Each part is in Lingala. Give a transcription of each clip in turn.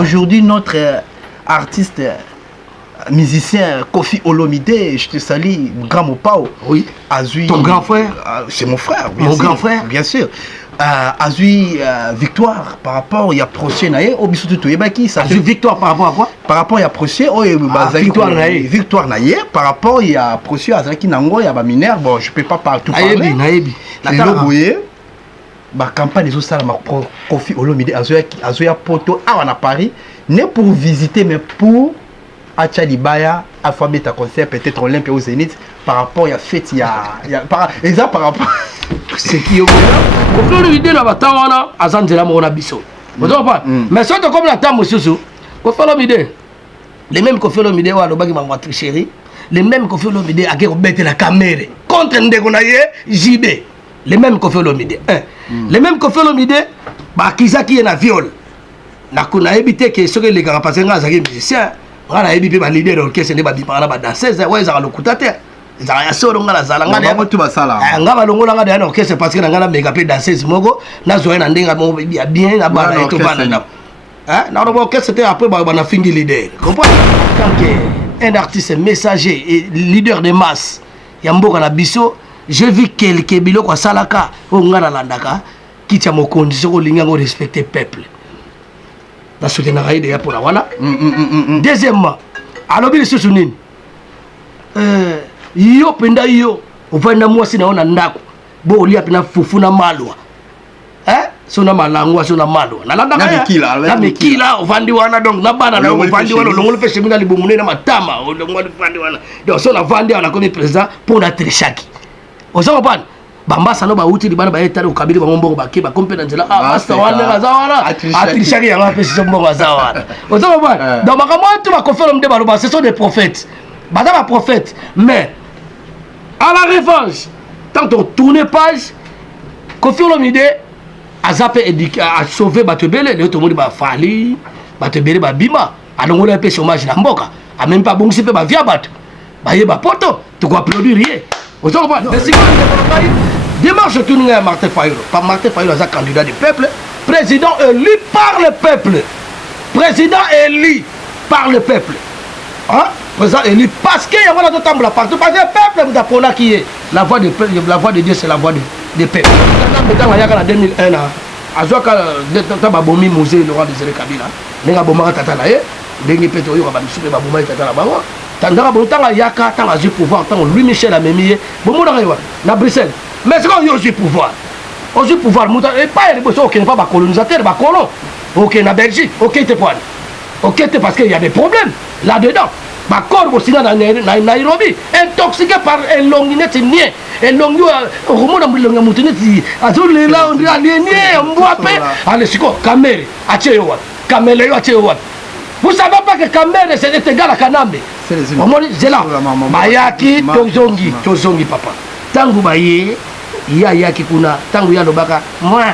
Aujourd'hui, notre artiste, musicien Kofi Olomide, je te salue, grand Mopao. Oui. Ton grand frère? C'est mon frère, bien sûr. Mon grand frère? Bien sûr. Azui victoire par rapport il y a procès naé au bisoto toyebaki ça Azui victoire par rapport à quoi? Par rapport il y a procès victoire naé par rapport il y a procès azaki nango il y a ba mineur bon je peux pas tout parler naebi la boye ba campagne les autres ma Kofi Olomide azui poto à Paris n'est pour visiter mais pour Acha Libaya, Alphabet à concert, peut-être Olympia au Zénith, par rapport, il y a fait, il y a par rapport. C'est qui au Kofi Olomide là, Batawana, Azanzela Mona Bisso. Vous comprenez pas? Mais ça, comme la table, monsieur, Kofi Olomide, les mêmes Kofi Olomide, le bagi m'a tricherie, les mêmes Kofi Olomide, à qui on bête la caméra, contre Ndegonaye, JB, les mêmes Kofi Olomide. Les mêmes Kofi Olomide, bah, Kizaki est na viol. Na kuna évité que ceux qui les gars passent à Zaki musicien. Voilà, il y a des leaders d'orchestre qui sont danseuses, ils ont le coup de tête. Ils ont solo ngala zala ngala tout basala. Ngaba longo ngala de orchestre parce que ngala mega pe danseuse mogo na zo na ndenga mo bien na bana et tout bana. Hein? Na orchestre c'était après bana fingi leader. Comprends? Quand un artiste messager et leader de masse ya mboka na biso, je vis quelques biloko salaka o ngala landaka qui tient mon condition ko linga ngo respecter peuple. Na soutenir aide pour la wana. Deuxièmement, alors bien ce sounin. Yo penda yo, ufanda mwasi naona ndako. Bo ulia pina fufuna malwa. Sona malangwa sona malwa. Na landa kaya. Na mikila ufandi wana donc na bana na ufandi wana longolo pe chemina libumune na matama. Longolo ufandi wana. Donc sona vandi wana comme président pour la trishaki. Osama pan. Bambasa no ba uti di bana ba etari ukabili ba mbongo ba kiba kompe na nzela basta wana bazawara atrishaki ya ngape siso mbongo bazawara osama bana donc makambo tu ba confirme de baloba ce sont des prophètes bada ba prophètes mais à la revanche tant on tourne page Kofi Olomide a zappé éduquer a sauvé batebele le to modi ba fali batebele ba bima alongola pe chômage na mboka a même pas bongisi pe ba via bato ba yeba poto to ko applaudir rien osama bana mais si démarche tourner à Martin Fayolo. Pas Martin Fayolo, c'est un candidat du peuple. Président élu par le peuple. Président élu par le peuple. Hein? Président élu parce qu'il y a d'autres temps partout. Parce que le peuple vous apprend qui est. La voix de Dieu, c'est la voix du peuple. En 2001, à Zoaka, Tababomi Musée, le roi de Zéré Kabila. Nenga Bomara Tatanae, Dengue Peto, Babisuke Babomai Tatanabawa. Tandara Bontanga Yaka, Tanga du pouvoir, Tanga Louis Michel Amémié, Bomona na Bruxelles. Mais c'est quand il y a aussi pouvoir. Aussi pouvoir, et pas les besoins, ok, pas colonisateur, pas colon. Ok, na Belgique, ok, t'es poil. Ok, t'es parce qu'il y a des problèmes là-dedans. Ma corps aussi dans Nairobi, intoxiqué par un longinette nien. Un longuin, au moment où on a monté, azul là, on dit aliéné, on voit pas. Allez, c'est quoi, Kamere, Achewa, Kamele, Achewa. Vous savez pas que Kamere, c'est égal à Kanambe. C'est là. Mayaki, Tozongi, papa. Tangu baye, ya kikuna, tangu ya lobaka, moi,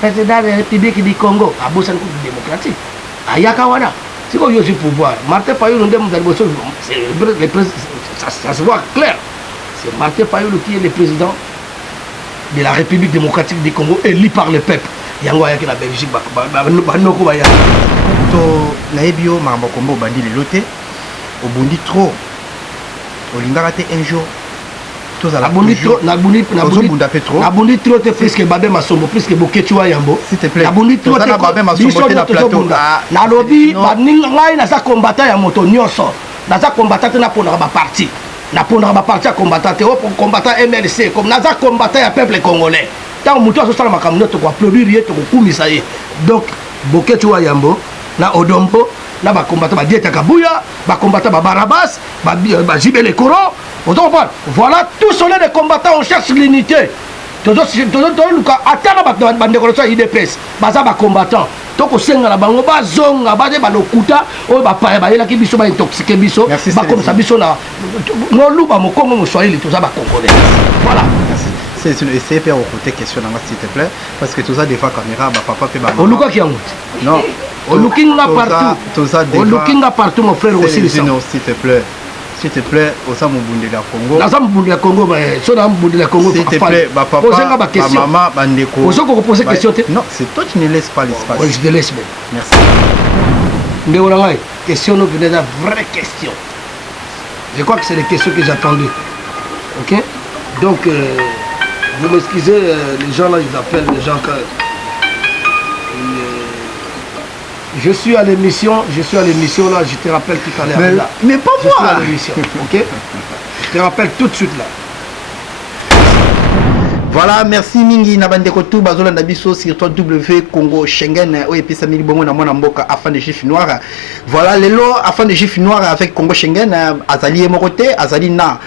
président de la République du Congo, à Bosan démocratique. Ayaka wana. C'est quoi le pouvoir? Martin Fayolo, ça se voit clair. C'est Martin Fayolo qui est le président de la République démocratique du Congo, élu par le peuple. Yango ayaki la Belgique, banoko baya. To naebio mambokombo bandi le loté, au bondi trop. Olingara te un jour. Nabundi trop te presque babé masombo presque boketua yambo s'il te plaît nabundi trop te babé masombo te na plateau na lobi baninga ngai na za combattant ya moto nyonso na za combattant na pona ba parti na pona ba parti ya combattant te pour combattant MLC comme na za combattant ya peuple congolais tant moto so sala makamno to ko applaudir ye to ko kumisa ye donc boketua yambo na odompo na ba combattant ba dieta kabuya ba combattant ba barabas ba jibele koro. Voilà, tous sont les combattants, on cherche l'unité. Attends, IDPS, baza ba combattant. Donc, on sait que la bango ba zonga, ba de ba lokuta, o ba pa ba yela ki biso ba intoxiqué biso, ba comme ça biso na no luba mo Congo mo swahili tout ça ba congolais. Voilà. C'est essayer de faire côté question s'il te plaît parce que tout ça des fois caméra ba papa fait ba. On luka ki non. On looking partout. On looking partout mon frère aussi. S'il te plaît. S'il te plaît, au sein mon Bundela Congo. Dans un Bundela Congo, mais sur un Bundela Congo. S'il te plaît, papa, ma maman, bandeko. Vous avez posé question. Non, c'est toi qui ne laisses pas l'espace. Oui, je te laisse même. Merci. Ndéolangaï, question, nous venez d'une vraie question. Je crois que c'est les questions que j'attendais. Ok? Donc, vous m'excusez, les gens là, ils appellent les gens que. Je suis à l'émission là, je te rappelle tout à l'heure. Mais pas moi! Je suis à l'émission, ok? Je te rappelle tout de suite là. Voilà, merci Mingi Nabandeko tout Bazola Nabiso sur toi W Congo Schengen et puis Samir Bongo na mona mboka afin de chiffres noirs. Voilà, les lots afin de chiffres noirs avec Congo Schengen Azali et Morote, Azali na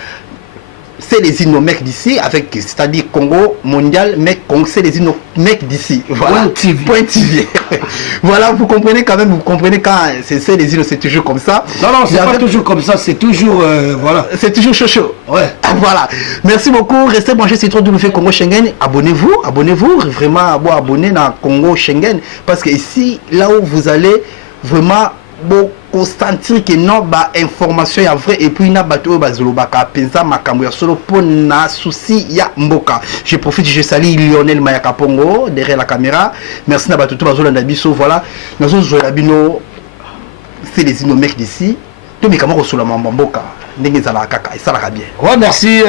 c'est les îles mecs d'ici avec c'est-à-dire Congo mondial mec c'est les îles mecs d'ici. Voilà. Point TV. Voilà, vous comprenez quand c'est les îles c'est toujours comme ça. Non, c'est pas toujours comme ça, c'est toujours voilà. C'est toujours chaud. Ouais. Voilà. Merci beaucoup. Restez branchés sur W Congo Schengen. Abonnez-vous vraiment abonnez à Congo Schengen parce que ici là où vous allez vraiment constater que non ba information ya vrai et puis na bato bazolobaka penza makambo ya solo pona souci ya mboka. Je profite, je salue Lionel Mayaka Pongo derrière la caméra. Merci na bato tout bazolanda biso. Voilà, nazo zola bino c'est les inomèques d'ici. Tout mais comment reçoit la mboka ndenge zala kaka et ça la bien. Ouais, merci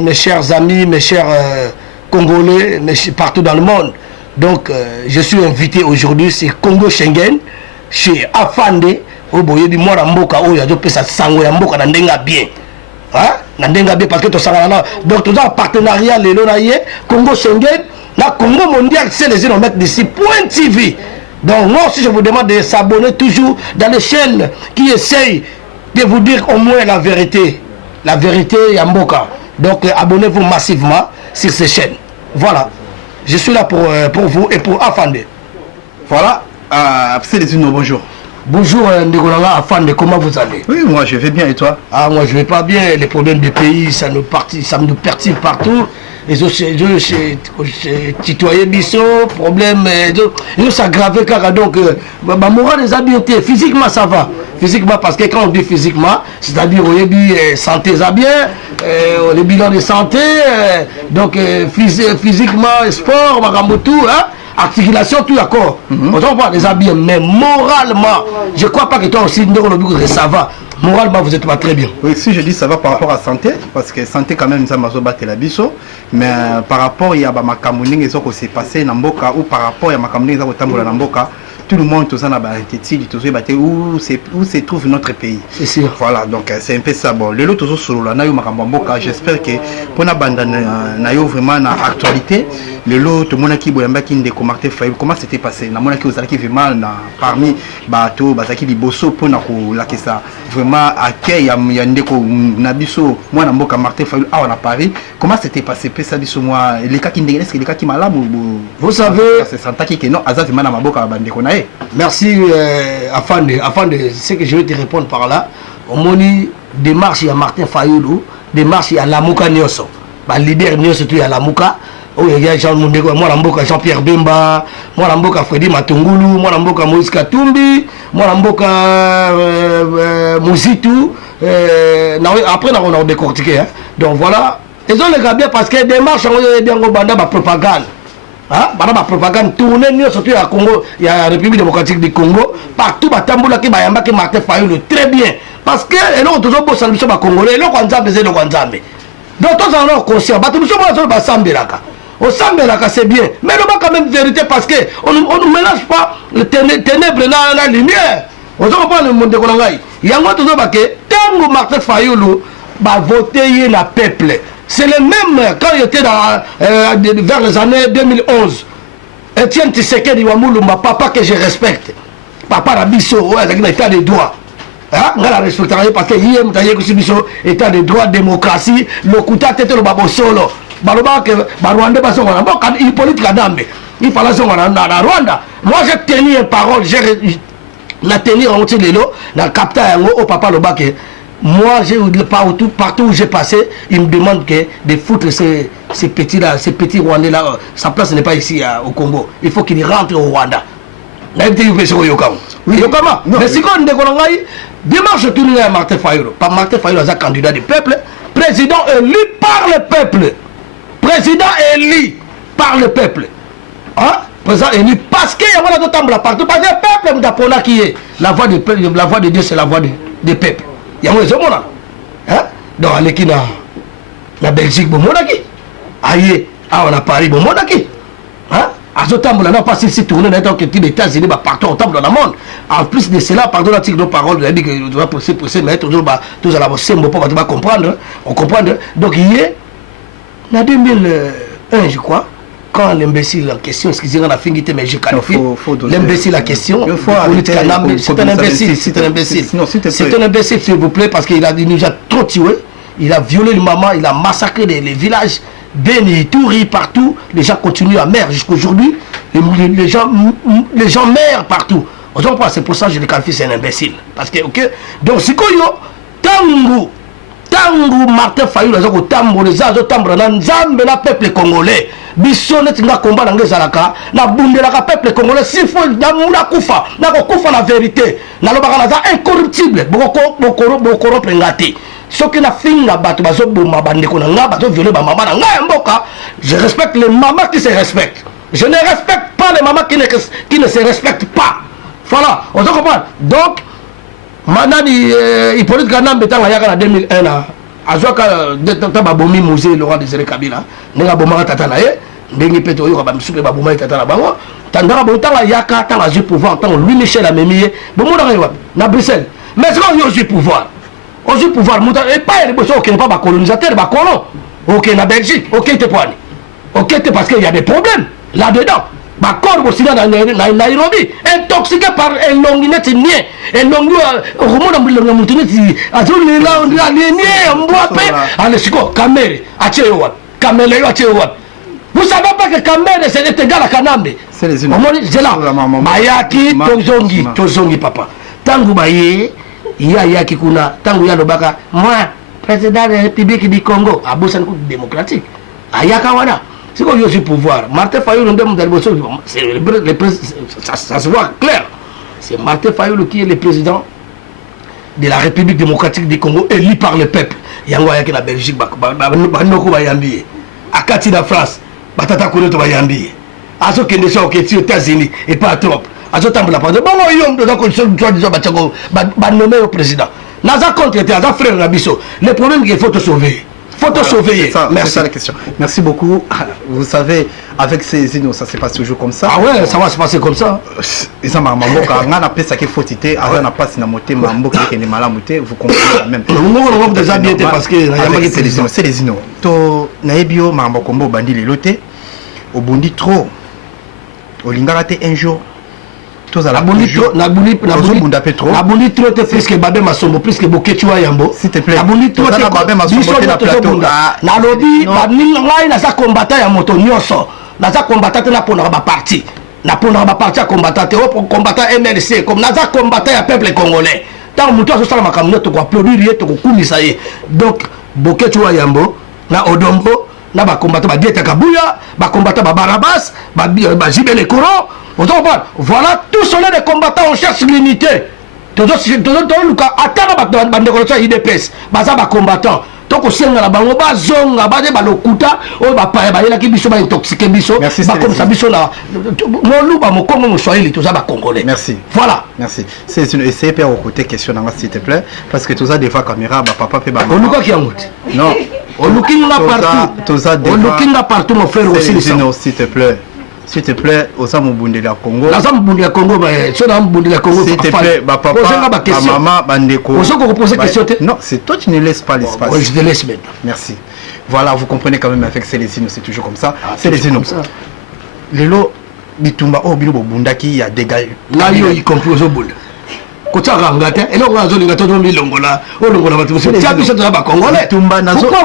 mes chers amis, mes chers Congolais, partout dans le monde. Donc je suis invité aujourd'hui, c'est Congo Schengen chez Afande au boye du mwana mboka oyo azo pesa sango ya mboka na ndenga bien. Hein? Na ndenga bien parce que to sangana donc tout un partenariat lelo na yé Congo Schengen na Congo mondial c'est les inomètres d'ici point TV. Donc moi aussi je vous demande de s'abonner toujours dans les chaînes qui essayent de vous dire au moins la vérité ya mboka. Donc abonnez-vous massivement sur ces chaînes. Voilà. Je suis là pour vous et pour Afande. Voilà. C'est les unes, bonjour. Bonjour Ndegolanga Afande, comment vous allez? Oui, moi je vais bien et toi? Ah, moi je vais pas bien, les problèmes du pays, ça nous perturbe partout. Les autres citoyens biso, problème, ils s'aggraver car donc ma morale les habiletés, physiquement ça va. Physiquement parce que quand on dit physiquement, c'est-à-dire on dit santé ça bien, les bilans de santé, donc physiquement, sport, tout, hein? Articulation, tout d'accord. On ne pas les habiller, mais moralement, je ne crois pas que toi aussi, ça va. Moralement, vous n'êtes pas très bien. Oui, si je dis ça va par rapport à santé, parce que santé quand même, ça m'a battu la biso, mais par rapport à ma camoning, ce qui s'est passé dans Mboka, ou par rapport à ma camoning, ça qui dans Mboka, tout le monde, tout ça, où se trouve notre pays. C'est sûr. Voilà, donc c'est un peu ça. Bon, le lot, tout ça, j'espère que pour la bande, vraiment une actualité. Le lot, tout le monde qui comment c'était passé? La qui vous vraiment parmi bateau, qui liboso pour la ça vraiment accueil il y a ndeko nabiso moi na mboka Martin Fayulu à Paris. Comment c'était passé ça biso moi les cas qui est-ce que les cas qui malade vous savez c'est santaki que non azati mana maboka bandeko nae. Merci Afande ce que je vais te répondre par là. Au moni démarche à Martin Fayulu, démarche à Lamuka Nyoso. Ba leader Nyoso tu à Lamuka. Oh, il y a Jean-Pierre Bemba, moi Lamboka Freddy Matungulu, moi Lamboka Moïse Katumbi, moi Lamboka Mouzitou. Après, on a décortiqué. Hein. Donc voilà. Ils ont les gars bien parce que des marches ont bien banda ma propagande. Hein? Ma propagande tournée surtout à Congo, il y a la République démocratique du Congo, partout Batamboula qui Bayamba qui Martin Fayulu très bien. Parce que et là on toujours beau saluer les Congolais, là on Nzambe c'est le Nzambe. Donc tous en ont conscience, bato biso ba ba sambelaka. Au Sambelaka c'est bien, mais on a quand même vérité parce que on ne mélange pas le ténèbres dans la lumière. On ne pas le monde de Konangai. Il y a un autre chose que tant Martin Fayulu va voter le peuple. C'est le même quand il était vers les années 2011. Etienne Tshisekedi Wamulumba, papa que je respecte. Papa Rabiso, ouais, il a état de droit. On la respecter parce que hier, il y a état de droit, démocratie, le coup de le babo solo. Rwanda, il politique à Dambe. Il fallait que Rwanda. Moi, j'ai tenu une parole, j'ai tenu en haut de l'eau, dans le capitaine au papa Lobake. Moi, partout où j'ai passé, il me demande de foutre ces petits Rwandais là. Sa place n'est pas ici au Congo. Il faut qu'il rentre au Rwanda. nayebi te yo pesi koyokama yokama mais sikoyo ndeko na ngai démarche tuni ngai ya Martin Fayulu pa Martin Fayulu aza candidat du peuple président élu par le peuple président élu par le peuple hein? Président élu parce que yango nazotambola partout parce que peuple mutu aponaki ye la voix de Dieu c'est la voix du peuple yango ezomonana hein? Donc aleki na Belgique bomonaki aye awa na Paris bomonaki hein? Azotambola n'a pas si tourné dans les États-Unis partout au temple dans le monde. En plus de cela, pardon l'article de parole, vous avez dit que vous devez procéder, mais toujours tous à la bosse, on va comprendre, on comprend. Donc hier, en 2001, je crois, quand l'imbécile en question, excusez-moi, on a fini, mais j'ai qualifié l'imbécile en question. C'est un imbécile, c'est un imbécile. C'est un imbécile, s'il vous plaît, parce qu'il nous a trop tué. Il a violé les mamans, il a massacré les villages. Beni, Touri, partout, les gens continuent à mourir jusqu'à aujourd'hui. Les gens meurent partout. C'est pour ça que je le qualifie, c'est un imbécile. Parce que, ok, donc si yo Tangu Martin Fayulu, les gens tambo na nzambe na peuple congolais. Bisone tinga combat na ngezalaka, na bundelaka peuple congolais. Si faut na muna kufa, na kufa la vérité. Na lobaka na za incorruptible. Boko ngati. Ce qui n'a fini la batte, je respecte les mamans qui se respectent. Je ne respecte pas les mamans qui ne se respectent pas. Voilà, on se comprend. Donc, maintenant, il peut être en 2001, Azoka, Tababomi Musée, Laurent Désiré Kabila, Nenga Bomara Tatanae, Bengi Peto, Yobamsuke Babuma Tatana Bango, Tandara Botala Yaka, Tangazu pouvoir, tant Louis Michel a mémié, Bomona na Bruxelles. Mais c'est quand il y a pouvoir. Aussi pouvoir et pas les besoins qui n'est pas colonisateur, pas colon. Ok, na Belgique, ok, t'es pas. Ok, t'es parce qu'il y a des problèmes là-dedans. Bah, corps aussi dans Nairobi, intoxiqué par un longinette niais, un longu, au moment où le moutonnet, à tout le là, on a niais, on boit paix, à l'esco, Kamere, à Tchéouan, Kamele, à Tchéouan. Vous savez pas que Kamere, c'est égal à Kanambe. C'est les unes. C'est là. Bayaki, Tozongi, papa. Tangu Baye. Il qui kuna tangu ya lobaka moi président de la République du Congo a bossé démocratique ayaka wana c'est quoi le pouvoir Martin Fayulu c'est le ça se voit clair c'est Martin Fayulu qui est le président de la République démocratique du Congo élu par le peuple yango ayaki na Belgique banoko bayambi akati na France batata kono to bayambi aso kende so oketi aux États-Unis et pas trop azotambola pendant bon yom de donc soit disant batako ba nommer au président naza contre était aza frère Rabiso le problème qu'il faut te sauver merci ça la question merci beaucoup vous savez avec ces îles ça se passe toujours comme ça ah ouais ça va se passer comme ça ils ont mambo ka ngana pesa ke fautité aza na passe na moté mambo ke ne malamuté vous comprenez quand même on va déjà bien parce que c'est les ino to naebio mambo kombo bandi le loté au bondi trop au lingara te un jour la boni trop te plus que Babé Masombo plus que Boketua Yambo s'il te plaît la boni trop te Babé Masombo te na plateau na lobby ba ninga na sa combattant ya moto nyonso na sa combattant na pona ba parti na pona ba parti ya combattant te au combattant MLC comme na sa combattant ya peuple congolais tant moto so sala makamno to ko applaudir to ko kumisa ye donc Boketua Yambo na Odombo na ba combattant ba Dieta Kabuya ba combattant ba Barabas ba Jibele Koro. Voilà, tous sont des combattants, on cherche l'unité. Tous IDPS, combattants. Donc, on sait que on va zonga, on va lokuta, on va pas aller qui biso, intoxiqué biso, comme ça biso là. Mon loup, mon Congo, mon Swahili, tout ça va congolais. Merci. Voilà. Merci. C'est une essai pour côté question s'il te plaît, parce que tout ça des fois caméra, papa fait on nous qui en route. Non. On nous qui partout. On nous qui partout, mon frère aussi. S'il te plaît. S'il te plaît, aux hommes de la Congo. Les hommes de la Congo, s'il te plaît, papa, maman, bandeko. Vous avez posé question. Non, c'est toi qui ne laisses pas l'espace. Je te laisse maintenant. Merci. Voilà, vous comprenez quand même avec Célestine, c'est toujours comme ça. Célestine. Les lots, bitumba, oh, bilo bundaki, il y a des gars. Là, il y compris aux boules. Kota Rangate, et là on a zone de Longola, au Longola, pourquoi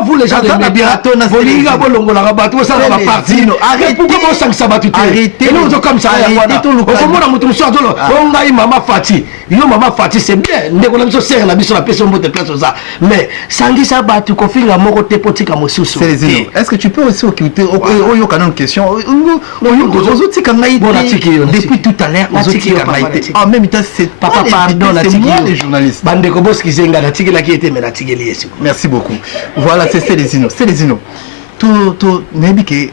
vous les gens de médias, vous lisez à Longola, bateau, ça va partir. Pourquoi vous savez ça va tout arrêter? Et nous comme ça, on a eu Maman Fati. Yo Maman Fati, c'est bien. On a sur la personne de place ça. Mais Sangi ça va tout confier à mon côté politique à Moussou. Est-ce que tu peux aussi occulter au canon de question? Depuis tout à l'heure, en même temps, c'est papa pardon, les journalistes. Merci beaucoup. Voilà, c'est les innos. C'est les innos. Tout n'est que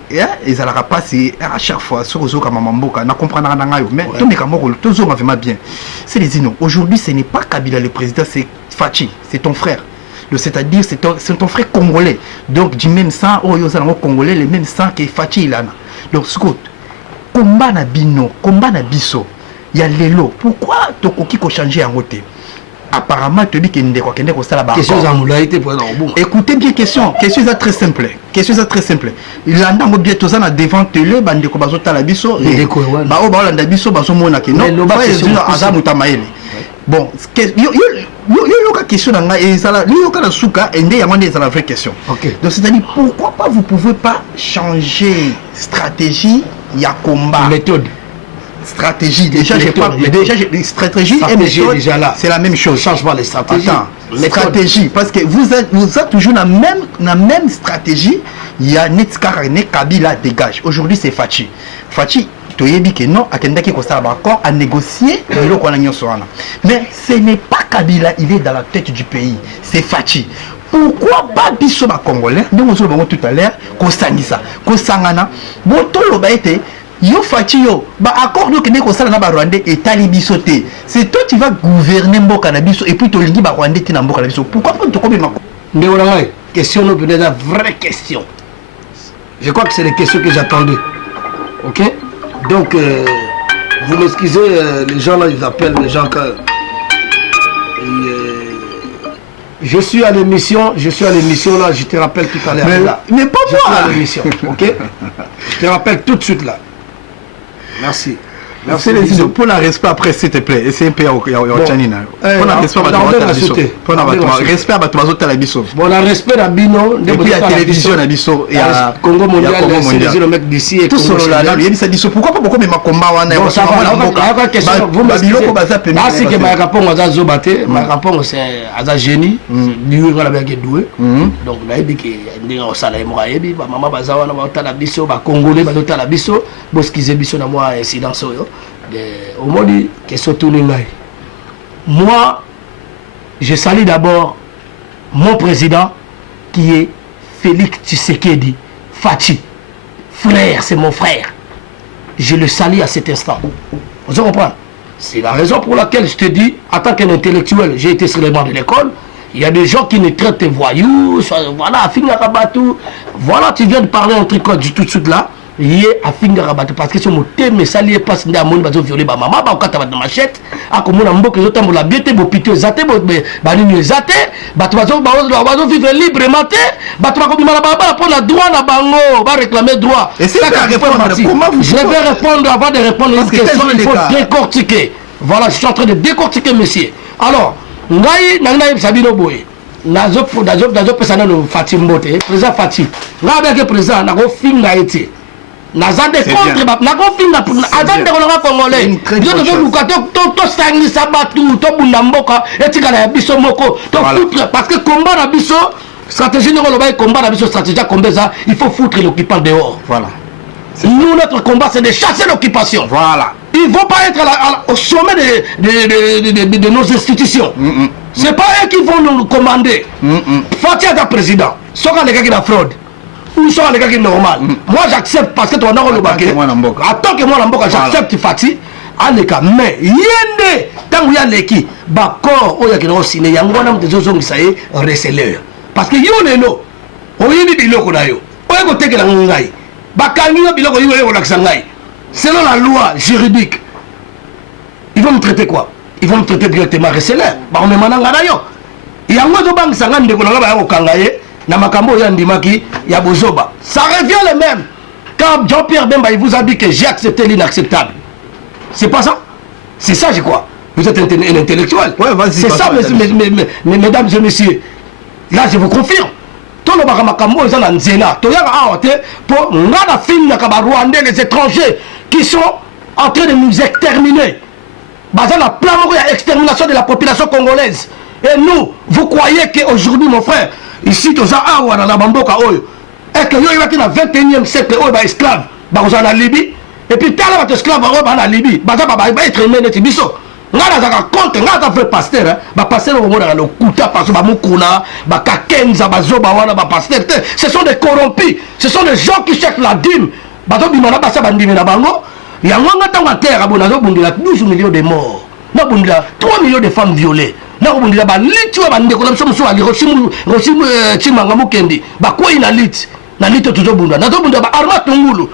ils allaient passer à chaque fois sur les autres mamamboka. Na comprendre mais tout mes camarades tous ont vraiment bien. C'est les innos. Aujourd'hui, ce n'est pas Kabila le président, c'est Fachi, c'est ton frère. C'est-à-dire c'est ton frère congolais. Donc du même sang, congolais, le même sang que Fachi il a. Donc scout, combat na bino, combat na biso. Il y a l'élo. Pourquoi Tokoki ko changer en côté? Apparemment, tu dis qu'il y a question. Écoutez bien, question est très simple. Question est très simple. Il a bien tous en devant le bande ko bazota la biso. Ba o ba la biso baso mona ke non. Bon, yo question nga et ça la yo ka suka et ndé yango c'est la vraie question. Donc c'est-à-dire pourquoi pas vous pouvez pas changer stratégie ya combat. Méthode. Stratégie, déjà j'ai pas stratégie et méthode, c'est la même chose. Change pas les stratégies. Attends, stratégie parce que vous êtes toujours la même stratégie. Il y a Netskar et Kabila dégage. Aujourd'hui c'est Fachi. Fachi, tu as dit que non, Akendaki ko sala encore à négocier le ko na nyoso wana. Mais ce n'est pas Kabila, il est dans la tête du pays. C'est Fachi. Pourquoi pas biso ba congolais? Nous on se le tout à l'heure, ko sangisa, ko sangana. Botolo ba été yo Fachi yo ba accord donc ne ko sala na ba Rwandais et talibiso te. C'est toi qui vas gouverner mboka na biso et puis to lingi ba Rwandais te na mboka na biso. Pourquoi pas to kobe mako? Ndeko na question no peut-être la vraie question. Je crois que c'est les questions que j'attendais. OK? Donc vous m'excusez les gens là ils appellent les gens que je suis à l'émission là, je te rappelle tout à l'heure. Mais pas moi. Je suis à l'émission, OK? Je te rappelle tout de suite là. Merci. Merci les idos. Pour la respect après, s'il te plaît. C'est un peu au Tchanina. Pour la respect à la biso. Bon, la respect à Bino. Et puis à la télévision à biso. Et à Congo mondial. C'est le mec d'ici. Tout solo là. Il y a dit ça dit pourquoi pas beaucoup mais ma combat wana. Bon, ça va. Question. Vous me dites. Là, c'est que ma réponse à Zobate. Ma réponse c'est à génie. Lui, on a bien doué. Donc là, il dit que ndi au salaire moi yebi ba mama bazawa na ba la biso ba congolais ba la biso boskize biso na moi incidence yo. Au mot dit question tourner. Moi, je salue d'abord mon président qui est Félix Tshisekedi Fachi. Frère, c'est mon frère. Je le salue à cet instant. Vous comprenez? C'est la raison pour laquelle je te dis, en tant qu'intellectuel, j'ai été sur les bancs de l'école. Il y a des gens qui ne traitent tes voyous. Voilà, Fingarabatou. Voilà, tu viens de parler un truc du tout de suite là. Il est à Fingarabatou. Parce que ce mot mais ça lié pas à mon bateau violé. Maman, bah, quand tu as machette, à comme on a beaucoup de temps, la biété, bon, pitié, zaté, bon, bah, nous zaté, bah, tu vas vivre librement, bah, tu vas comme malababa, pour la droit, la bango, va réclamer droit. Et c'est ça qui répondre. Je vais répondre avant de répondre à une question, il faut décortiquer. Voilà, je suis en train de décortiquer, monsieur. Alors, ngai nanga sabino boy nazo pesana no Fatim Mbote président Fatim ngabe ke président na ko finga ete nazande contre na ko finga azande ko na congolais yo to lukato to sangi sabatu to bunda mboka etika na biso moko to foutre parce que combat na biso stratégie no loba combat na biso stratégie combat ça il faut foutre l'occupant dehors. Voilà. Nous, notre combat, c'est de chasser l'occupation. Voilà. Ils ne vont pas être au sommet de nos institutions. Ce n'est pas eux qui vont nous commander. Fatia est président. Soit les gars qui ont fraude. Ou soit les gars qui sont normal. Moi, j'accepte parce que tu as le baquet. Attends que moi, j'accepte Fati. Mais yende tant que y a l'équipe, d'accord, il y a qui ont signé. Il y a des gens qui sont receleurs. Parce que yo lelo, on y est biloko na yo. On y est côté que la ngai. Selon la loi juridique, ils vont me traiter quoi? Ils vont me traiter directement receleur. On me mananga d'ailleurs. Il y a un autre banque qui ça revient le même. Quand Jean-Pierre Bemba il vous a dit que j'ai accepté l'inacceptable. C'est pas ça? C'est ça, je crois. Vous êtes un intellectuel. Ouais, vas-y. C'est ça, mesdames et messieurs. Là, je vous confirme. Tout le Barakambo est en Nzena. Tout le monde pour la film de Rwandais, les étrangers qui sont en train de nous exterminer. Basé la plan d'extermination de la population congolaise. Et nous, vous croyez qu'aujourd'hui, mon frère, ici, tu as Awa dans la Bamboka, et que nous, il y a dans le 21e siècle, il y a esclaves, en Libye. Et puis, tu as des esclaves en Libye. Il va être aimé, il y a ngana compte ngana vrai pasteur ba pasteur au monde le kuta parce ba mukuna ba kakenza ba zoba wana ba pasteur ce sont des corrompus, ce sont des gens qui cherchent la dîme ba to bimana ba sa bandimi na bango ya nganga tanga terre bona zo bundila 12 millions de morts na bundila 3 millions de femmes violées na bundila ba litu ba ndeko na biso ali Roshimu Chimanga Mukendi ba ko ina lit na lito tuzo bunda na zo bunda ba arma tungulu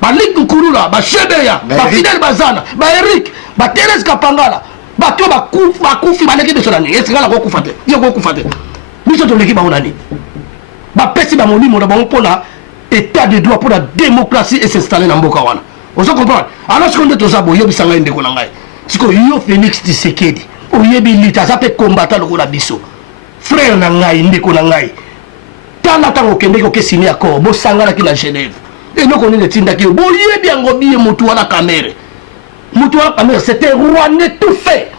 ba liku kurula ba shebeya ba Fidel Bazana ba Eric ba Thérèse Kapangala ba to ba kufi ba leki de sonani est-ce que la ko kufate yo ko kufate biso to leki ba onani ba pesi ba molimo na ba mpona état de droit pour la démocratie et s'installer dans mboka wana ozo comprendre alors ce qu'on dit to ça boye bisanga inde ko ngai siko yo Félix Tshisekedi oyebi lita ça peut combattre le ko la biso frère na ngai ndeko na ngai tala tango kende ko kesini accord bo sangala ki na Genève et nous connaissons les tinda qui boye bien gobier mutu wana kamere. Moutoua Kamel, c'était Rwandais tout fait.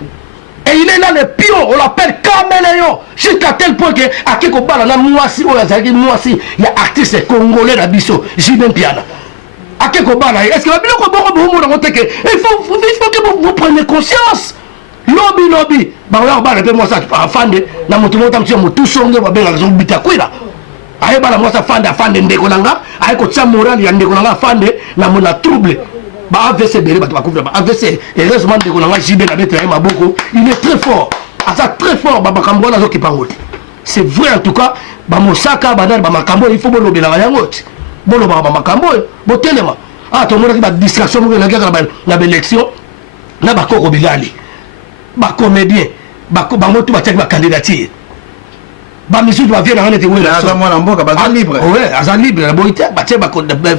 Et il est là le pion, on l'appelle Caméléon. Jusqu'à tel point que, à Kiko Balana, Mouassi, il y a artiste congolais à Bisso, Jibin Piana. À Kiko Balana, est-ce que il faut que vous preniez conscience. Lobby. Bah, moi ça, Fande, na Moutoumota, tout songe, va bien la zone Bitakwila. Aye, bah, moi ça, Fande, Ndekolanga, aye, Kotsa Moral, y a Ndekolanga, Fande, na mon a troublé. Bah AVC Béré, bah AVC, heureusement de Konanga JB la bête Maboko, il est très fort. À ça très fort, bah Makambo na zo qui parle. C'est vrai en tout cas, bah Mosaka Badal bah Makambo il faut bon lober la yangote. Bon lober bah Makambo, bon tellement. Ah tout le monde qui va distraction pour la guerre la élection, na ba Koko Bilali. Bah comédien, bah moto ba tchak ba candidature. Bah monsieur doit venir en était oui. Azan moi Mboka bah libre. Ouais, azan libre la boité, bah tchak ba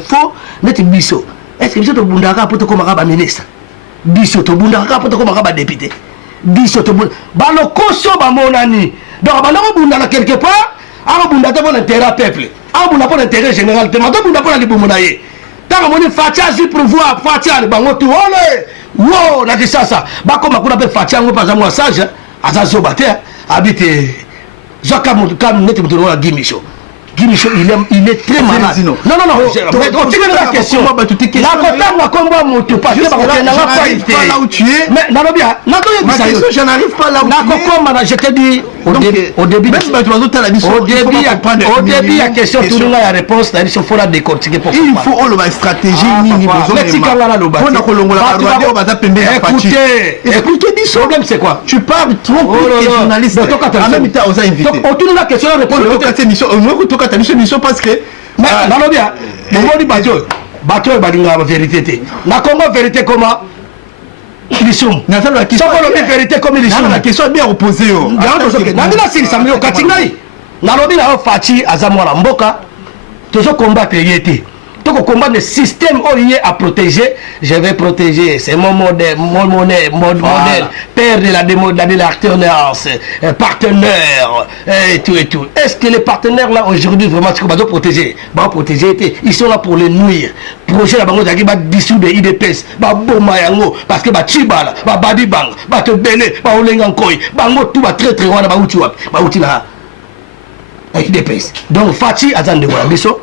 faux, net biso. Est-ce que biso to bundaka poto ko makaba ministre biso to bundaka poto ko makaba député biso to ba lo koso ba monani donc ba lo bundaka quelque part a bundaka pour l'intérêt peuple a bundaka pour l'intérêt général te mato bundaka pour la libomonaye tant moni fatia si pour voir fatia le bango to ole wo na kisasa ba ko makuna pe fatia ngo paza moi sage azazo bater habite zoka mo kam net mo to la gimisho Guimicho, il est très malade. Non. Tu la question. Là où tu es. Mais je n'arrive pas là où tu es. Je te dis au début. Au début, il y a question. Tout le monde a la réponse. Il faut la décortiquer. Il faut une stratégie. Écoutez, le problème c'est quoi? Tu parles trop de journalistes. En même temps, on a invité. Autour de la question, la réponse. Cette émission parce que mais non bien on dit bateau balinga vérité na Congo vérité comment lisum na la question vérité comme lisum la question est bien opposée na bila siri samio katingai na lobi na fati azamwa la mboka toujours combattre yété donc combattre le système lié à protéger. Je vais protéger, c'est mon modèle, modèle, père de la alternance, partenaire, et tout. Est-ce que les partenaires là aujourd'hui vraiment ce qu'on va protéger? Bah protéger, ils sont là pour les nuire. Projet la bango qui va dissoudre IDPS, bah bomayango, parce que bah chibala, bah badibang, bah te belé, bah olengankoi, bango tout va très wana bah utuap, bah utina IDPS. Donc Fati azande voilà, biso.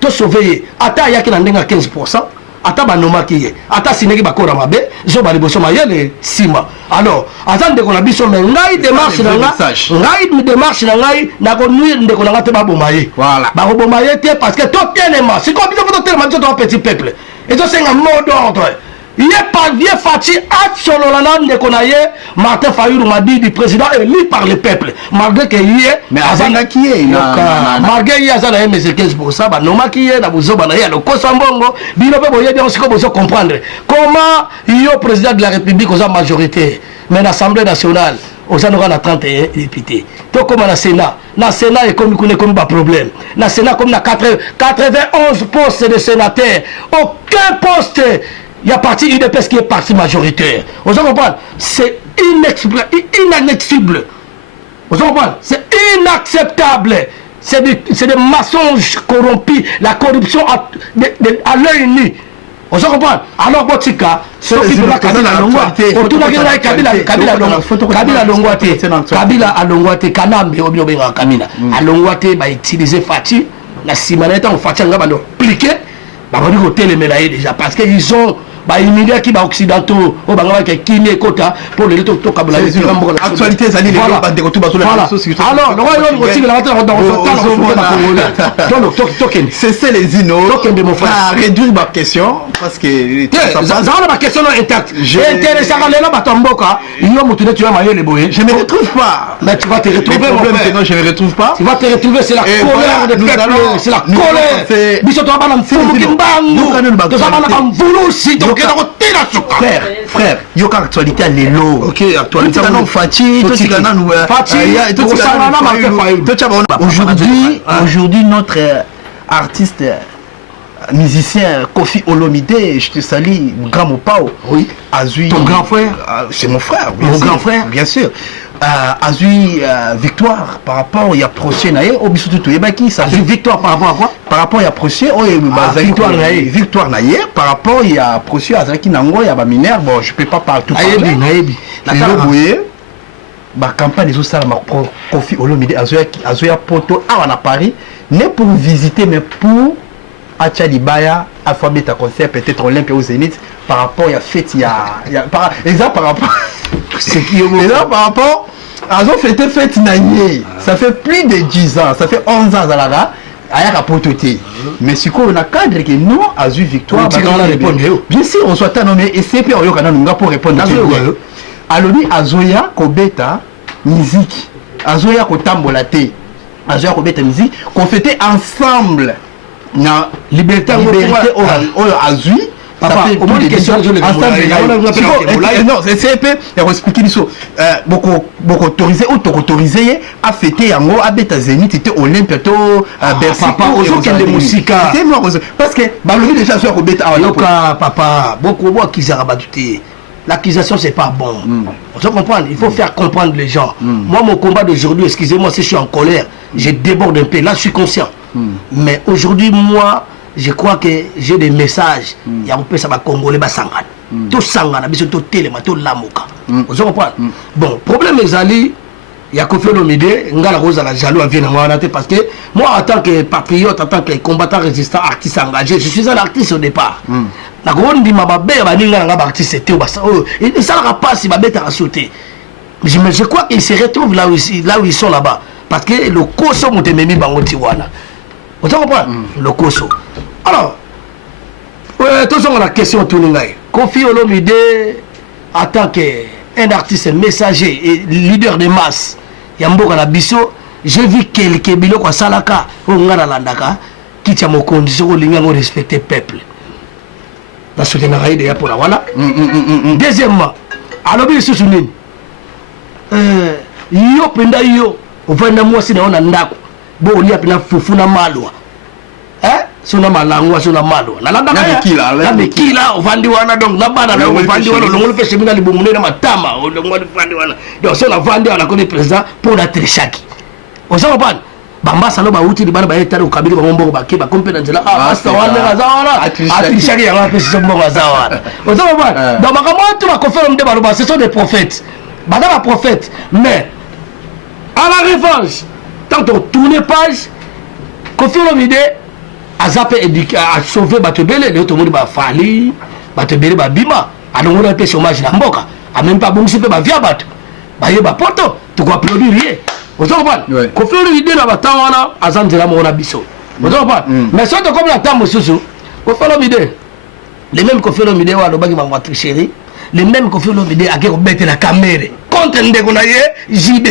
To sauver ata yaki na ndenga 15%, ata banoma ki ata sineki bakora mabe zo bali boso mayele sima. Alors azande ko na biso me ngai démarche na ngai na ko nuire ndeko na ngate ba bomaye. Voilà. Ba bomaye te parce que to tenema, c'est comme biso to tenema biso to petit peuple. Et to c'est un mot d'ordre. Il est pas bien Fati Atsololana Ndekonaye, Martin Fayulu m'a dit du président élu par le peuple. Malgré qu'il y ait. Mais Azana qui est malgré qu'il y ait Azana mais c'est 15%, bah non qui est, Nabuzo Banaya, le Kosambongo, Binobe Boye, on sait comment comprendre. Comment il y a au président de la République aux majorité, mais l'Assemblée nationale, aux aura 31 députés. Donc comme dans le Sénat est comme pas problème. Dans le Sénat comme 91 postes de sénateurs, aucun poste il y a parti UDPS qui est parti majoritaire. Vous comprenez? C'est inadmissible. Vous comprenez? C'est inacceptable. C'est des mensonges corrompus, la corruption à l'œil nu. Vous comprenez? Alors, Botika, ceux qui veulent Kabila Longwa, Kabila Longwate, Kanambe, Obiobenga Kamina. À Longwate, va utiliser Fati, la Simaneta, on Fati, on va appliquer, on va dire télémélayer déjà, parce qu'ils ont. Bah immédiat qui va occidentaux au Bangladesh qui Kini Kota pour le retour to Kabila actualité ça dit les gens de retour sur la alors le royaume aussi la dans token c'est les inos token de mon frère réduire ma question parce que ça ma question intacte intéressant là ba tomboka il y a mutu tu vas mailler les boyens je me retrouve pas mais tu vas te retrouver mon frère non je me retrouve pas tu vas te retrouver c'est la colère des peuples c'est la colère biso to bana mfumu kimbangu to bana kamvulu si frère, il y a actualité à l'élo. Ok, actualité à Fati, aujourd'hui, notre artiste, musicien Kofi Olomide, je te salue, grand Mopao. Oui. Ton grand frère? C'est mon frère. Mon grand frère? Bien sûr. Azui victoire par rapport il y a procès naé obiso tout yebaki ça Azui victoire par rapport à quoi? Par rapport il y a procès victoire naé par rapport il y a procès azaki nango ya ba mineur bon je peux pas partout parler naebi la boye ba campagne les ça ma Kofi Olomide azoya poto à Paris n'est pour visiter mais pour Achalibaya alphabet à concert peut-être Olympia au Zénith par rapport il y a fête il y a par exemple par rapport c'est qui est là par rapport à ont fêté fête naïe ça fait plus de 10 ans ça fait 11 ans là aya kapototé mais si on a cadre que nous a eu victoire bien sûr on soit nommé et c'est pour yokana nunga pour répondre alobi azoya kobeta musique azoya kotambola te azoya kobeta musique qu'on fêtait ensemble na liberté oyo azui papa au moins une question non c'est peu pour expliquer l'histoire beaucoup autorisé ou autorisé à fêter yango à beta Zénith était Olympia to Bercy papa aujourd'hui de musique parce que balobi déjà sur beta yoka papa beaucoup qui sera battu l'accusation c'est pas bon. Vous comprenez? Il faut faire comprendre les gens. Moi mon combat d'aujourd'hui, excusez-moi si je suis en colère, je déborde un peu. Là je suis conscient. Mais aujourd'hui moi, je crois que j'ai des messages. Il y a un peu ça va congolais ba sangana. Tout sangana, biso to telema to lamoka. Vous comprenez? Bon, problème ezali il y a Kofi Olomide, ngala rosa la jaloux vient à moi parce que moi en tant que patriote, en tant que combattant résistant, artiste engagé, je suis un artiste au départ. La grande dit ma bébé va dire nga artiste c'était au basa. Et ça n'aura pas si ma bête a sauté. Mais je crois qu'ils se retrouvent là où ils sont là-bas parce que le koso mutememi bango tiwana. Vous comprenez? Le koso. Alors tout ça on a question tout ngai. Kofi Olomide en tant que un artiste messager et leader de masse Yamboka na biso j'ai vu quelques biloko kwa salaka ngana landaka qui tient mon condition linga ngo respecter peuple na soutien na raide ya pour la wana deuxièmement alobi susu nini yo penda yo ovanda mwasi naona ndako bo olia pena fufu na malwa sona malangwa sona malwa nalanda na mekila ovandi wana donc na bana na ovandi wana longolo pe semina libumune na matama longolo ovandi wana donc sona vandi wana comme président pour la trishaki osako ban bamba salo ba uti libana ba etare ukabili ba mbongo ba kiba kompe na nzela basta wana kazawana atrishaki ya ngape siso mbongo kazawana osako ban donc makamatu ba conférence de baloba ce sont des prophètes bada ba prophète mais à la revanche tant on tourne page Kofi Olomide azape éduqué à sauver batebele les autres monde ba fali batebele ba bima alongona pe chômage na mboka a même pas bongisi pe ba via bato ba yeba poto to ko produire vous comprenez Kofi Olomide na batawana azanzela mo na biso vous comprenez mais surtout comme la tamo susu Kofi Olomide les mêmes Kofi Olomide wa lo bagi ba tricherie les mêmes Kofi Olomide a ke ko bete la caméra contre ndeko na ye JB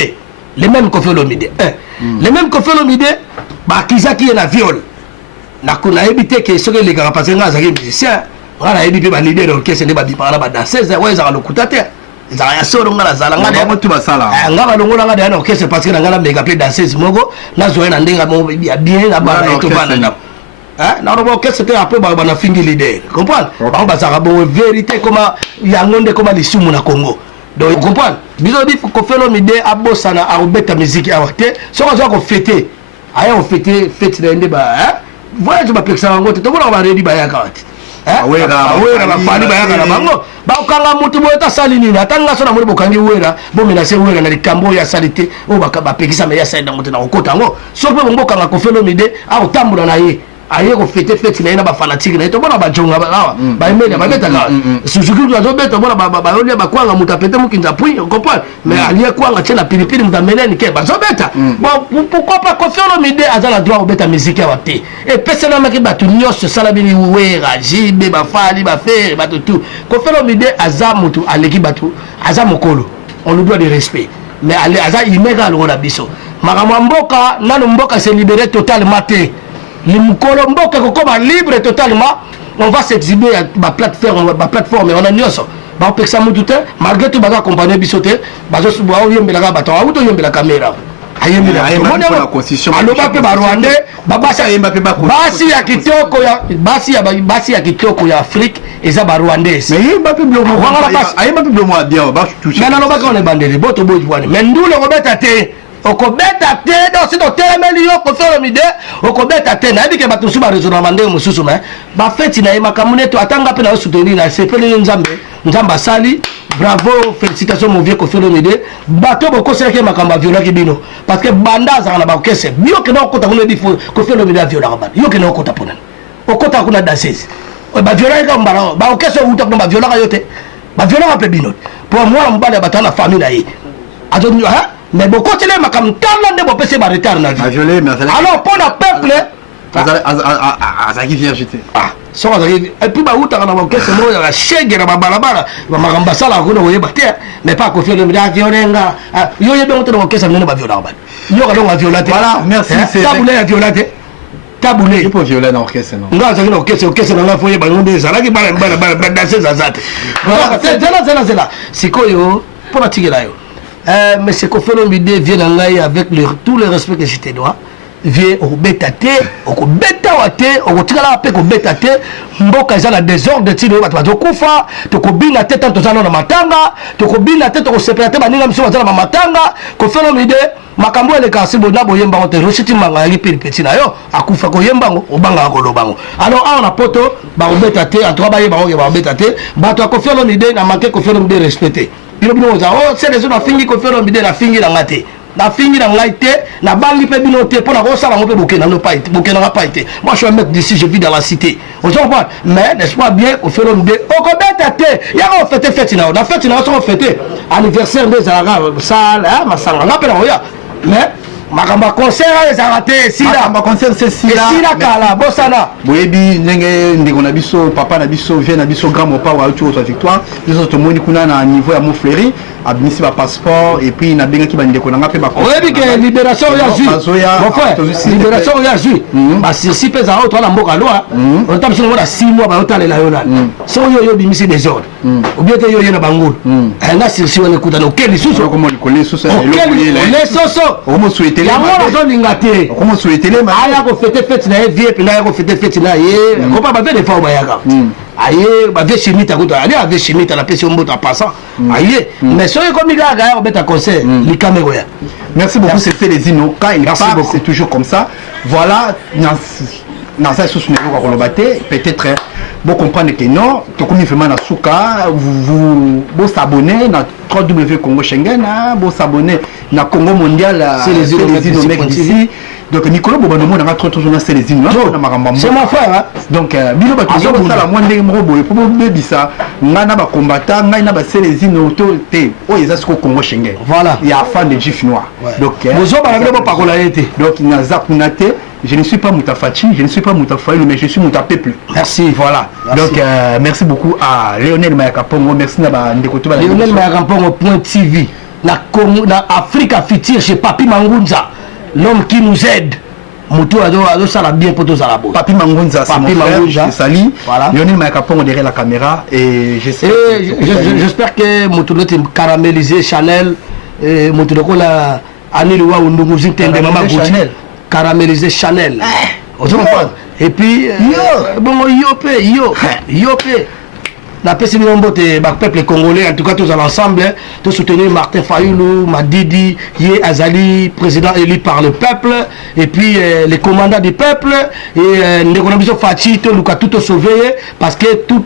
les mêmes Kofi Olomide les mêmes Kofi Olomide ba kizaki na viol na kuna ebité que ce que les gars parce que nga zaki musicien ngala ebité ba leader d'orchestre ne ba bipara ba danseuse ouais za lokuta te za ya solo ngala zala ngala mutu basala ngala longola ngala na orchestre parce que ngala mega play danseuse moko na zo na ndenga mo bien na ba to bana na na robo orchestre te après ba na fingi leader comprendre ba ba ça ba vérité comment yangonde comment les sumu na Congo donc comprendre biso bi ko felo mi de abosana a obeta musique a te so ko fêter aya on fêter fête na ndé ba voyage ba peksa ngote to bona ba ready ba ya kawati awera bafani bayaka na bango bakanga mutu boyo tasali nini atanga so na muri bokangi wera bo menase wera na likambo ya salite o bapekisa me ya saida ngote na okota ngo so pe bongo kanga ko felo mide a otambula na ye aye ko fete na ina ba fanatique na to bona ba jonga ba ba emeli ba beta ka suzuki zo beta bona ba yolia ba kwanga muta pete mukinza pui comprendre mais aliye kwanga tena pilipili muta meneni ke ba zo beta bon pourquoi pas ko felo mide azala droit obeta musique ya wate et personne na ki batu nyos sala bini wera jibe ba fali ba faire ba tout ko felo mide azamutu aleki batu azamokolo on lui doit de respect mais ale aza imega lo na biso makamwa mboka nanu mboka se libérer totalement te Limukolo mboka kokoma libre totalement, on va s'exhiber à ma plateforme, on a nyoso. Ba peksa mutute malgré tout baza accompagner bisote, bazo suba o yembela ka bato, auto yembela caméra. Ayembela la constitution. Aloba pe ba Rwandais, babasa yemba pe ba basi ya kitoko ya basi ya kitoko ya Afrique eza ba Rwandais. Mais yemba pe blomo. Ayemba pe blomo bien, ba toucher. Mais non ba ko ne bandeli, boto boji bwana. Mais ndule ko beta te. Okobeta te do si do telemeli yo ko felo mide okobeta te na bike batu suba raisonnement ndenge mususu mais ba feti na yema kamune to atanga pe na soutenir na sepele nzamba sali bravo félicitations mon vieux ko felo mide bato boko seke makamba viola ki bino parce que banda za na ba kese bio ke na okota kuna difo ko felo mide viola ba yo ke na okota pona okota kuna danseuse ba viola ka mbara ba okese uta kuna ba viola ka yote ba viola ka pe bino pour moi mbala batana famille na ye adoni ha mais beaucoup de gens qui ont été en retard. Alors, pour le peuple, Azaki vient jeter. Ah, so azaki. Et puis, bah, où t'as un caisse, moi, la chèque, la balabala, la marambassa, la roue, on battre, mais pas qu'on fait le médaille violenga. Yo, y a bien longtemps que ça ne va pas violer. Yo, on va violer. Voilà, merci. Ça voulait violer. Taboulé. Il faut violer dans l'orchestre, non? Non, c'est l'orchestre, dans la foyer, ça là qui va danser ça. C'est là. C'est quoi, yo? Pour la tigre là, yo. Mais c'est qu'on fait l'idée vient en avec tout le respect que je te dois. Vient au bétate, au bêta wate, au tigala apé au bétate, mboka za la désordre de tino bat bato kufa, to ko bin la tête en tozana na matanga, to ko bin la tête ko séparate baninga mso bazana na matanga, ko fait l'idée makambo ele kasi bona boyemba ngote rochiti manga yali petit na yo akufa ko yembango obanga ko lobango alors on a poto ba bétate en trois ba yeba ba bétate bato ko fait l'idée na manquer ko fait l'idée respecter. Bino za oh c'est les autres fingi ko fero mbide na fingi na ngate na fingi na ngaite na bangi pe bino te pona ko sala ngope bokena no pa ite bokena na pa ite moi je suis un mec d'ici je vis dans la cité on se comprend mais n'est-ce pas bien ko fero mbide o ko beta te ya ko fête na fête na so fête anniversaire des arabes ça là ma sala na pe na oya mais makamba concert les arrêtés si là makamba concert c'est si là kala bosana boyebi ndenge ndeko na biso papa na biso vient na biso grand mopa wa tu au victoire biso to moni kuna na niveau ya Montfleury abimisi ba passeport et puis na benga ki ba ndeko na ngape ba oyebi ke libération ya ju mon frère libération ya ju ba si pesa auto na mboka loa on t'a besoin de 6 mois ba otale la yona so yo bimisi des ordres ou bien te yo na bangul na si on écoute no keli suso comment le coller suso les soso comment souhaiter les comment souhaiter les aya ko fête na vie puis na ko fête na ye ko pas ba de fa ba yaka aye ba ve chimita ko ali ave chimita na pesi mboto a passant aye mais soyez comme il a beta conseil li caméra. Merci beaucoup, c'est fait les ino quand il part c'est toujours comme ça. Voilà dans ça sous niveau ko lobaté peut-être bon comprendre que non to komi vraiment na suka vous s'abonner na www Congo Schengen vous s'abonner na Congo mondial c'est les ino d'ici. Donc Nicolas Bobano na trop toujours c'est les ino na makamba c'est mon frère donc bino ba toujours ça la moi ndenge moko boye pour bebisa ngana ba combattant ngana ba c'est les ino to te o eza siko Congo Schengen voilà il y a fan de Jif Noir donc bozo ba ngelo pa kola été donc na zakunate je ne suis pas Moutafachi, je ne suis pas Moutafaïl, mais je suis Moutapeuple. Merci, voilà. Merci. Donc, merci beaucoup à Lionel Mayakapongo. Merci à Lionel Mayakapongo.tv. Na Africa Future chez Papi Mangunza, l'homme qui nous aide. Moutou ado ça la bien pour tous à la boue. Papi Mangunza, c'est mon frère, je sali. Voilà. Lionel Mayakapongo derrière la caméra et j'espère que Moutou est caramélisé Chanel et Moutou la Anil Wa Undunguzi Tende Mama Chanel. Caramélisé Chanel. Et puis, bon, yo. La PCB peuple congolais, en tout cas tous ensemble, tous soutenir Martin Fayoulou, Madidi, Yé Azali, président élu par le peuple, et puis les commandants du peuple, et l'économie Fati, tout tout sauvé, parce que tout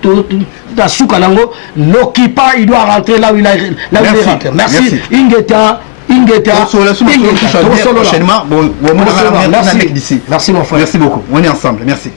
dans Soukanango, l'occupant il doit rentrer là où il est rentré. Merci. Ingeta. Prochainement, merci mon frère. Merci mon frère. Merci beaucoup. On est ensemble. Merci.